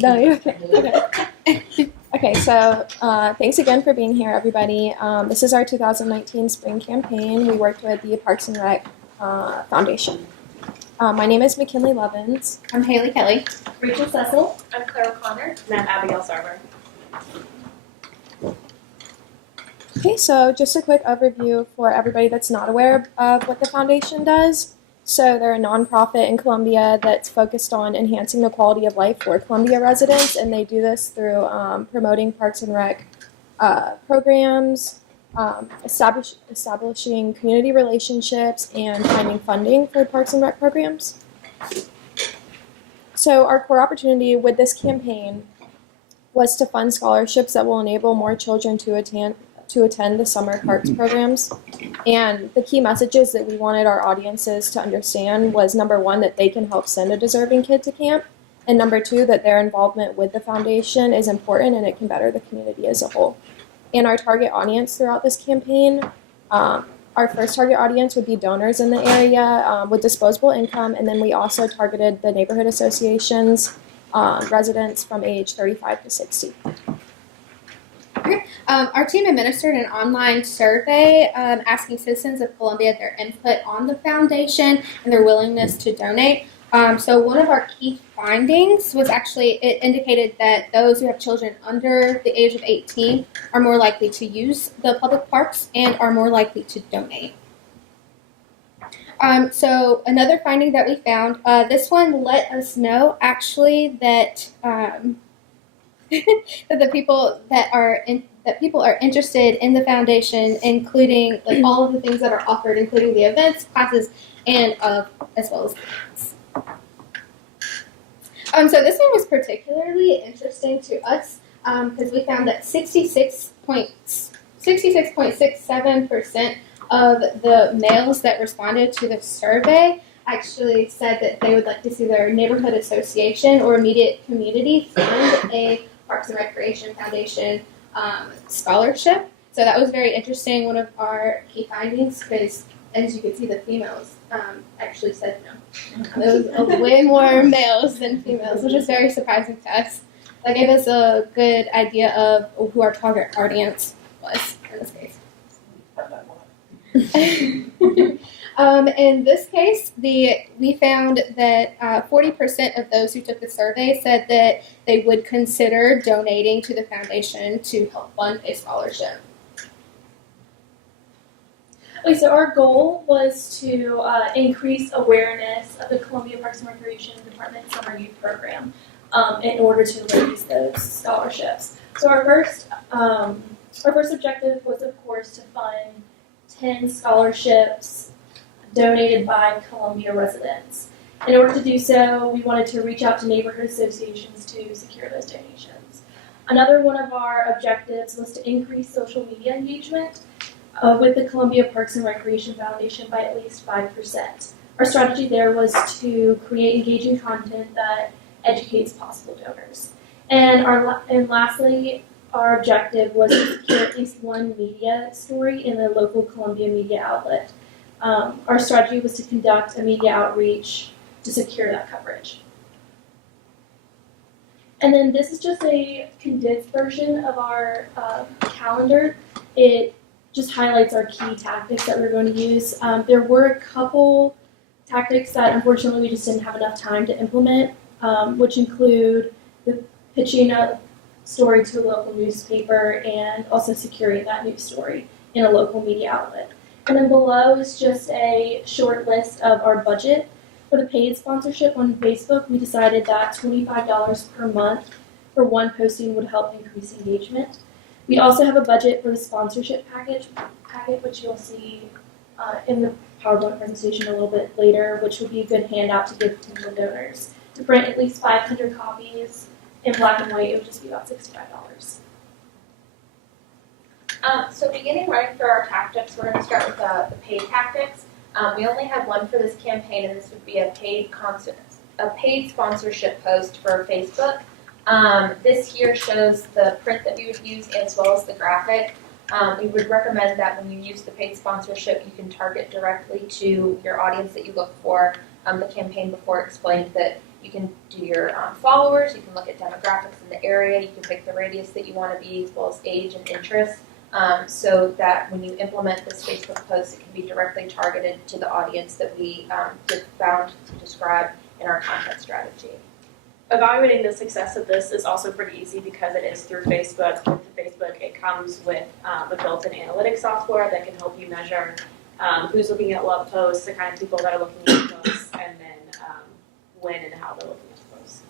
No, you're okay. Okay. Okay, so thanks again for being here, everybody. This is our 2019 spring campaign. We worked with the Parks and Rec Foundation. My name is McKinley Levins. I'm Haley Kelly. Rachel Cecil. I'm Claire O'Connor. And I'm Abigail Sarver. Okay, so just a quick overview for everybody that's not aware of what the foundation does. So they're a nonprofit in Columbia that's focused on enhancing the quality of life for Columbia residents, and they do this through promoting Parks and Rec programs, establishing community relationships, and finding funding for Parks and Rec programs. So our core opportunity with this campaign was to fund scholarships that will enable more children to attend the summer parks programs. And the key messages that we wanted our audiences to understand was, number one, that they can help send a deserving kid to camp, and number two, that their involvement with the foundation is important and it can better the community as a whole. And our target audience throughout this campaign, our first target audience would be donors in the area with disposable income, and then we also targeted the neighborhood associations, residents from age 35 to 60. Our team administered an online survey asking citizens of Columbia their input on the foundation and their willingness to donate. So one of our key findings was actually, it indicated that those who have children under the age of 18 are more likely to use the public parks and are more likely to donate. So another finding that we found, this one let us know actually that that people are interested in the foundation, including like all of the things that are offered, including the events, classes, and as well as grants. So this one was particularly interesting to us because we found that 66.67% of the males that responded to the survey actually said that they would like to see their neighborhood association or immediate community fund a Parks and Recreation Foundation scholarship. So that was very interesting, one of our key findings, because as you can see, the females actually said no. There was way more males than females, which is very surprising to us. That gave us a good idea of who our target audience was in this case. In this case, we found that 40% of those who took the survey said that they would consider donating to the foundation to help fund a scholarship. Okay, so our goal was to increase awareness of the Columbia Parks and Recreation Department Summer Youth Program in order to raise those scholarships. So our first objective was, of course, to fund 10 scholarships donated by Columbia residents. In order to do so, we wanted to reach out to neighborhood associations to secure those donations. Another one of our objectives was to increase social media engagement with the Columbia Parks and Recreation Foundation by at least 5%. Our strategy there was to create engaging content that educates possible donors. And lastly, our objective was to secure at least one media story in the local Columbia media outlet. Our strategy was to conduct a media outreach to secure that coverage. And then this is just a condensed version of our calendar. It just highlights our key tactics that we're going to use. There were a couple tactics that unfortunately we just didn't have enough time to implement, which include the pitching a story to a local newspaper and also securing that news story in a local media outlet. And then below is just a short list of our budget. For the paid sponsorship on Facebook, we decided that $25 per month for one posting would help increase engagement. We also have a budget for the sponsorship packet, which you'll see in the PowerPoint presentation a little bit later, which would be a good handout to give to the donors. To print at least 500 copies in black and white, it would just be about $65. So beginning running through our tactics, we're going to start with the paid tactics. We only have one for this campaign, and this would be a paid sponsorship post for Facebook. This here shows the print that we would use as well as the graphic. We would recommend that when you use the paid sponsorship, you can target directly to your audience that you look for. The campaign before explained that You can do your followers, you can look at demographics in the area, you can pick the radius that you want to be, as well as age and interest, so that when you implement this Facebook post, it can be directly targeted to the audience that we found to describe in our content strategy. Evaluating the success of this is also pretty easy because it is through Facebook. With Facebook, it comes with a built-in analytics software that can help you measure who's looking at what posts, the kind of people that are looking at posts, and then when and how they're looking at the posts.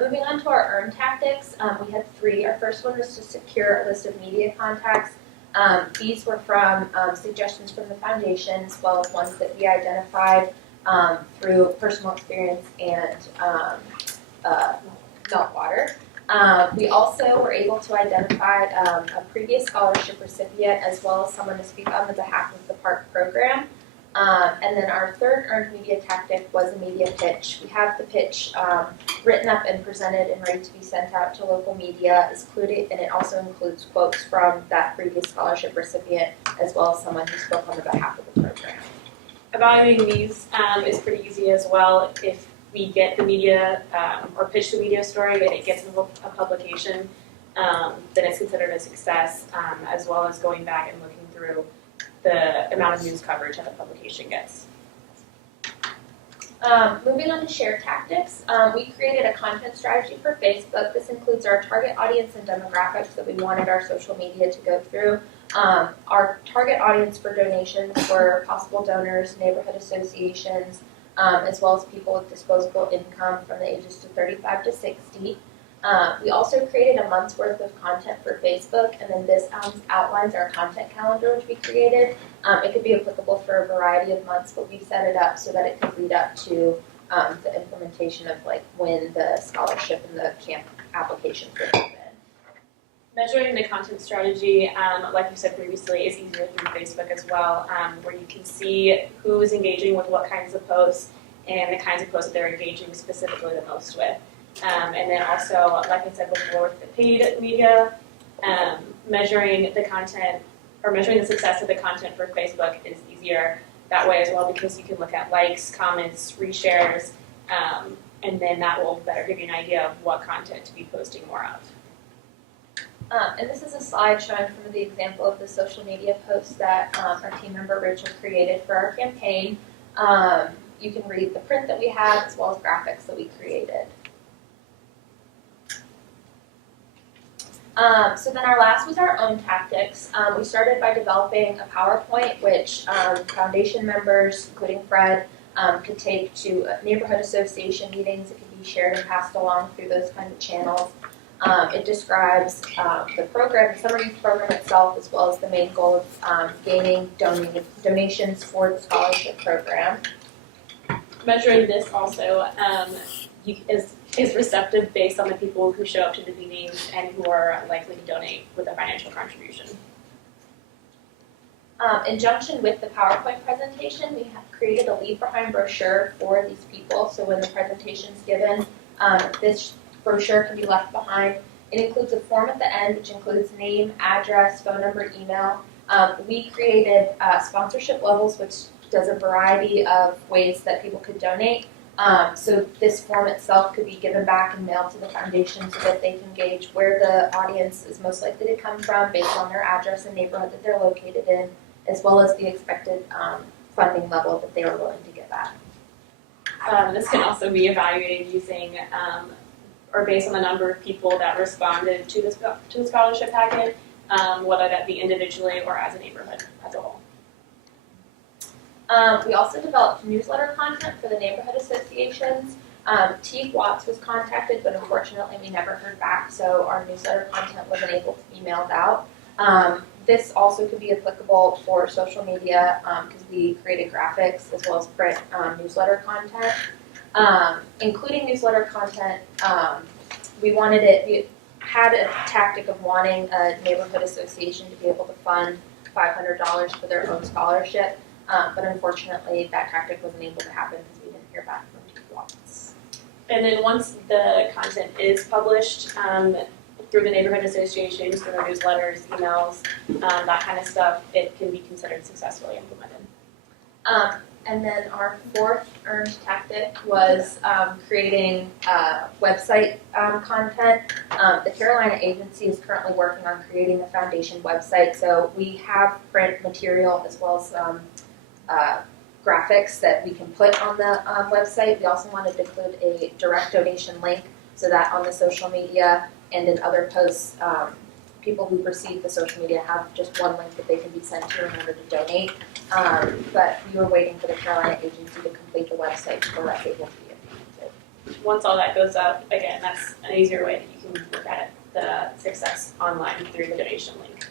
Moving on to our earn tactics, we had 3. Our first one was to secure a list of media contacts. These were from suggestions from the foundation, as well as ones that we identified through personal experience and meltwater. We also were able to identify a previous scholarship recipient, as well as someone to speak on the behalf of the park program. And then our third earned media tactic was a media pitch. We have the pitch written up and presented and ready to be sent out to local media, and it also includes quotes from that previous scholarship recipient, as well as someone who spoke on the behalf of the program. Evaluating these is pretty easy as well. If we get the media or pitch the media story and it gets into a publication, then it's considered a success, as well as going back and looking through the amount of news coverage that the publication gets. Moving on to share tactics, we created a content strategy for Facebook. This includes our target audience and demographics that we wanted our social media to go through. Our target audience for donations were possible donors, neighborhood associations, as well as people with disposable income from the ages to 35 to 60. We also created a month's worth of content for Facebook, and then this outlines our content calendar, which we created. It could be applicable for a variety of months, but we set it up so that it could lead up to the implementation of when the scholarship and the camp applications would happen. Measuring the content strategy, like you said previously, is easier through Facebook as well, where you can see who is engaging with what kinds of posts and the kinds of posts that they're engaging specifically the most with. And then also, like I said before, with the paid media, measuring the content or measuring the success of the content for Facebook is easier that way as well, because you can look at likes, comments, reshares, and then that will better give you an idea of what content to be posting more of. And this is a slide showing some of the example of the social media posts that our team member Rachel created for our campaign. You can read the print that we have, as well as graphics that we created. So then our last was our own tactics. We started by developing a PowerPoint, which foundation members, including Fred, could take to neighborhood association meetings. It could be shared and passed along through those kinds of channels. It describes the program, the summer youth program itself, as well as the main goal of gaining donations for the scholarship program. Measuring this also is receptive based on the people who show up to the meetings and who are likely to donate with a financial contribution. In conjunction with the PowerPoint presentation, we have created a leave behind brochure for these people. So when the presentation is given, this brochure can be left behind. It includes a form at the end, which includes name, address, phone number, email. We created sponsorship levels, which does a variety of ways that people could donate. So this form itself could be given back and mailed to the foundation so that they can gauge where the audience is most likely to come from based on their address and neighborhood that they're located in, as well as the expected funding level that they are willing to give back. This can also be evaluated using or based on the number of people that responded to the scholarship packet, whether that be individually or as a neighborhood as a whole. We also developed newsletter content for the neighborhood associations. Teague Watts was contacted, but unfortunately we never heard back, so our newsletter content wasn't able to be mailed out. This also could be applicable for social media because we created graphics as well as print newsletter content. Including newsletter content, we had a tactic of wanting a neighborhood association to be able to fund $500 for their own scholarship. But unfortunately, that tactic wasn't able to happen because we didn't hear back from Teague Watts. And then once the content is published through the neighborhood associations, through their newsletters, emails, that kind of stuff, it can be considered successfully implemented. And then our fourth earned tactic was creating website content. The Carolina agency is currently working on creating a foundation website. So we have print material as well as graphics that we can put on the website. We also wanted to include a direct donation link so that on the social media and in other posts, people who receive the social media have just one link that they can be sent to in order to donate. But we were waiting for the Carolina agency to complete the website before that's able to be implemented. Once all that goes up, again, that's an easier way that you can look at the success online through the donation link.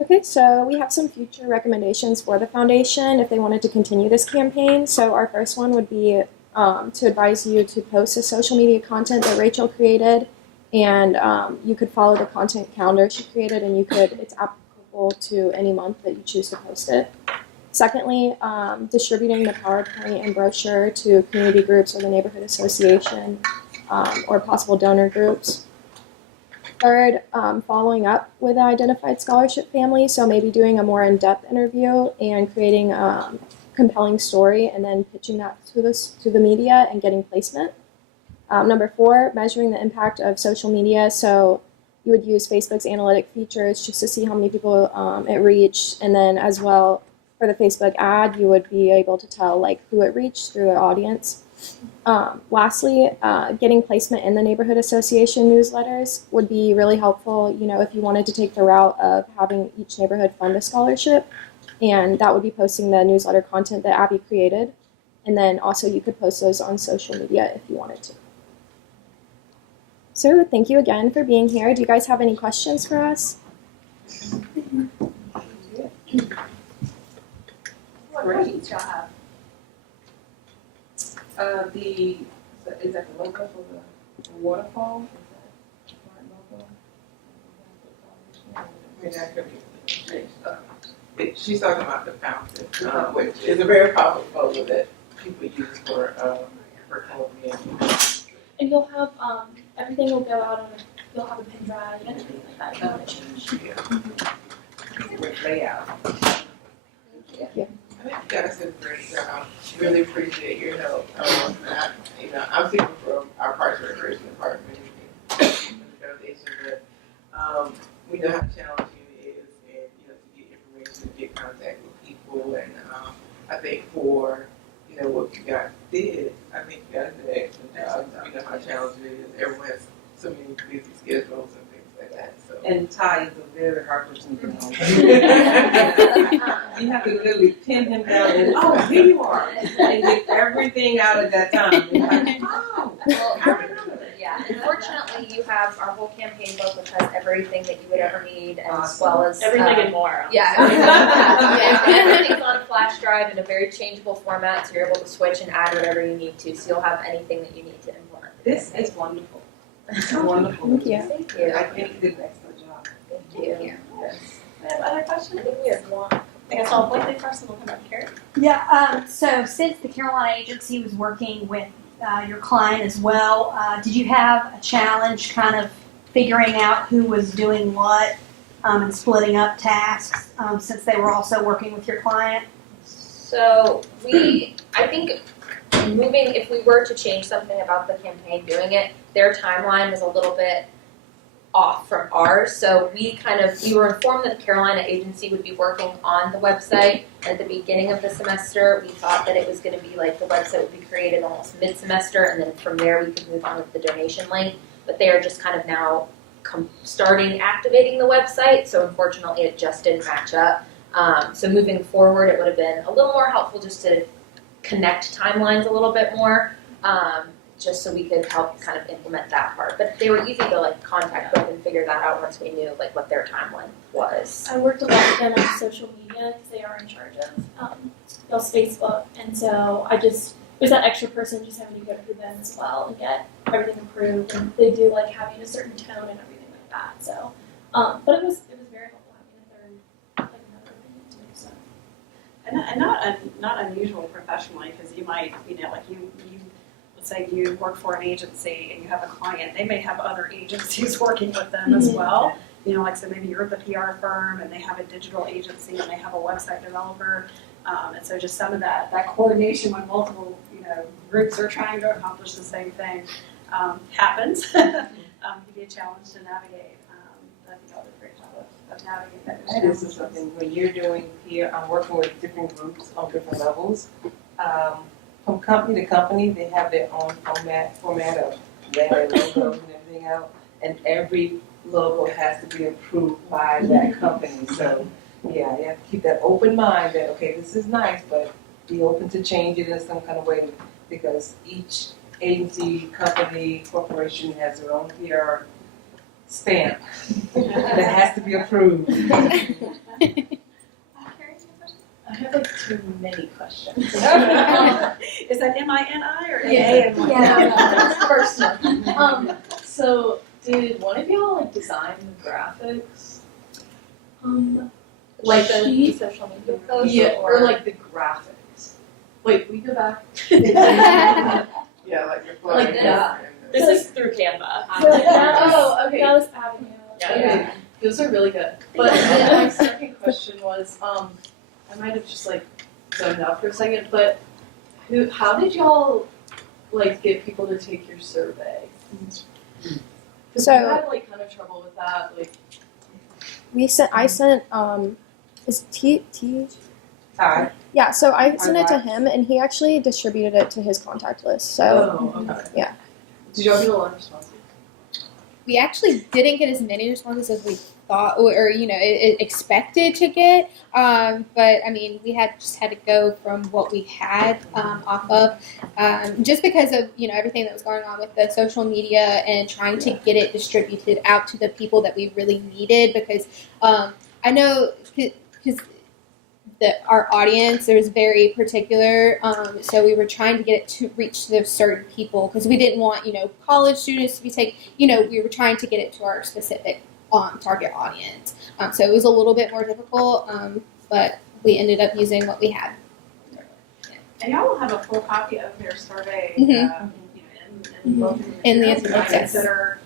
Okay, so we have some future recommendations for the foundation if they wanted to continue this campaign. So our first one would be to advise you to post the social media content that Rachel created, and you could follow the content calendar she created, and it's applicable to any month that you choose to post it. Secondly, distributing the PowerPoint and brochure to community groups or the neighborhood association or possible donor groups. Third, following up with an identified scholarship family, so maybe doing a more in-depth interview and creating a compelling story and then pitching that to the media and getting placement. Number 4, measuring the impact of social media, so you would use Facebook's analytic features just to see how many people it reached, and then as well for the Facebook ad, you would be able to tell like who it reached through their audience. Lastly, getting placement in the neighborhood association newsletters would be really helpful, if you wanted to take the route of having each neighborhood fund a scholarship, and that would be posting the newsletter content that Abby created, and then also you could post those on social media if you wanted to. So thank you again for being here. Do you guys have any questions for us? What questions y'all have? Is that the logo for the waterfall? Is that the current logo? She's talking about the fountain, which is a very powerful photo that people use for Columbia. And you'll have, everything will go out you'll have a pen drive and everything like that if you want to change. With layout. I think you guys did a great job. Really appreciate your help. I'm speaking from our Parks and Recreation Department and the foundation, but we know how challenging it is, and to get information, to get contact with people, and I think for what you guys did, I think you guys did an excellent job. We know how challenging it is. Everyone has so many busy schedules and things like that. So. And Ty is a very hard person to know. You have to literally pin him down and, here you are, and get everything out at that time. Well, yeah. Unfortunately, you have our whole campaign book, which has everything that you would ever need, as well as Everything and more. Yeah, everything's on a flash drive in a very changeable format, so you're able to switch and add whatever you need to. So you'll have anything that you need to implement. This is wonderful. It's wonderful. Thank you. Thank you. I think you did an excellent job. Thank you. Other questions? I think we have one. I guess I'll Blakely first and we'll come back to Carrie. Yeah, so since the Carolina agency was working with your client as well, did you have a challenge kind of figuring out who was doing what and splitting up tasks since they were also working with your client? So I think if we were to change something about the campaign doing it, their timeline was a little bit off from ours. So we were informed that the Carolina agency would be working on the website. At the beginning of the semester, we thought that it was going to be like the website would be created almost mid-semester, and then from there we could move on with the donation link. But they are just kind of now starting activating the website, so unfortunately it just didn't match up. So moving forward, it would have been a little more helpful just to connect timelines a little bit more, just so we could help kind of implement that part. But they were easy to contact with and figure that out once we knew what their timeline was. I worked a lot with them on social media because they are in charge of those Facebook, and so there's that extra person just having to go through them as well and get everything approved, and they do having a certain tone and everything like that. So, but it was very helpful having another opinion too. So. And not unusual professionally, because you might, you let's say you work for an agency and you have a client, they may have other agencies working with them as well. So maybe you're the PR firm and they have a digital agency and they have a website developer. And so just some of that coordination when multiple, groups are trying to accomplish the same thing, happens. It can be a challenge to navigate. But I think y'all did a great job of navigating that. This is something when you're doing here, I'm working with different groups on different levels. From company to company, they have their own format of their logos and everything out. And every logo has to be approved by that company. So, yeah, you have to keep that open mind that, okay, this is nice, but be open to change it in some kind of way because each agency, company, corporation has their own PR stamp that has to be approved. I have like too many questions. Is that M-I-N-I or M-A-N-Y? Yeah, first one. So did one of y'all like design the graphics? Like The social media posts or like the graphics? Wait, we go back. Yeah, like your flyer. Like that. This is through Canva. Oh, okay. That was Avenue. Yeah. Those are really good. But then my second question was, I might have just like zoned out for a second, but how did y'all like get people to take your survey? Because So- we had like kind of trouble with that, like. I sent is T Ty, yeah, so I sent it to him and he actually distributed it to his contact list. So Okay. yeah. Did y'all get a lot of responses? We actually didn't get as many responses as we thought or expected to get. But I mean, we had to go from what we had off of, just because of everything that was going on with the social media and trying to get it distributed out to the people that we really needed. Because I know because our audience is very particular, so we were trying to get it to reach the certain people because we didn't want college students to be taking. We were trying to get it to our specific target audience. So it was a little bit more difficult, but we ended up using what we had. And y'all will have a full copy of their survey, Mhm. in both of In the materials. You might appendix, yes. consider,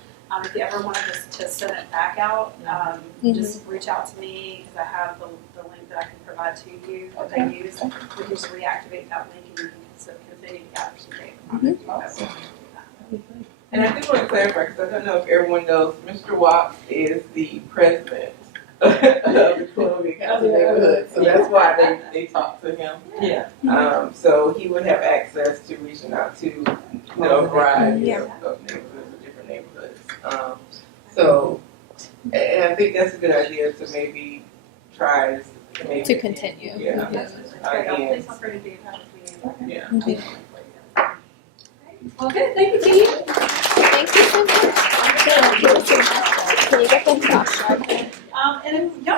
if you ever wanted to send it back out, just reach out to me, because I have the link that I can provide to you that they use. We can just reactivate that link and you can continue to gather some data. And I do want to clarify, because I don't know if everyone knows, Mr. Watts is the president of the Columbia Council neighborhood, so that's why they talk to him. yeah. So he would have access to reaching out to, a variety of neighborhoods, or different neighborhoods. And I think that's a good idea to maybe try To continue. Yeah. Please feel free to be in touch with me. Yeah. Okay, thank you, Dee. Thank you so much. Can you get them to Oxford? And y'all